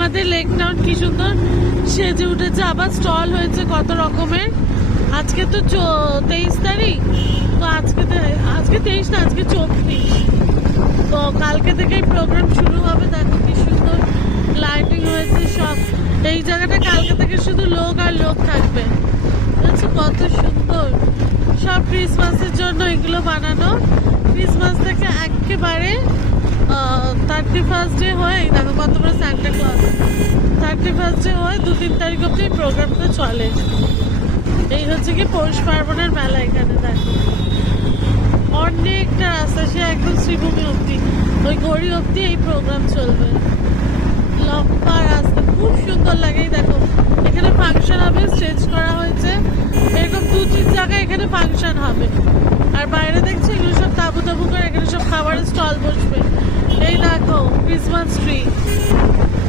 আমাদের lake town কি সুন্দর সেজে উঠেছে, আবার স্টল হয়েছে কত রকমের। আজকে তো 23 তারিখ, তো আজকে 23 না, আজকে 34। তো কালকে থেকেই প্রোগ্রাম শুরু হবে। দেখো কি সুন্দর লাইটিং হয়েছে সব। এই জায়গাটা কালকে থেকে শুধু লোক আর লোক থাকবে। দেখছো কত সুন্দর, সব ক্রিসমাসের জন্য এগুলো বানানো। ক্রিসমাস থেকে একেবারে 31st ডে হয়ে, দেখো কত বড় সান্টা ক্লজ, 31st ডে হয়ে 2-3 তারিখ অব্দি প্রোগ্রামটা চলে। এই হচ্ছে কি পৌষ পার্বণের মেলা। এখানে দেখো অনেকটা রাস্তা, সে একদম শ্রীভূমি অব্দি, ওই গড়ি অব্দি এই প্রোগ্রাম চলবে। লম্বা রাস্তা, খুব সুন্দর লাগে। দেখো এখানে ফাংশন হবে, স্টেজ করা হয়েছে, এরকম 2-3 জায়গায় এখানে ফাংশন হবে। আর বাইরে দেখছো এগুলো সব তাবু তাবু করে, এখানে সব খাবারের স্টল বসবে। এই দেখো ক্রিসমাস ট্রি।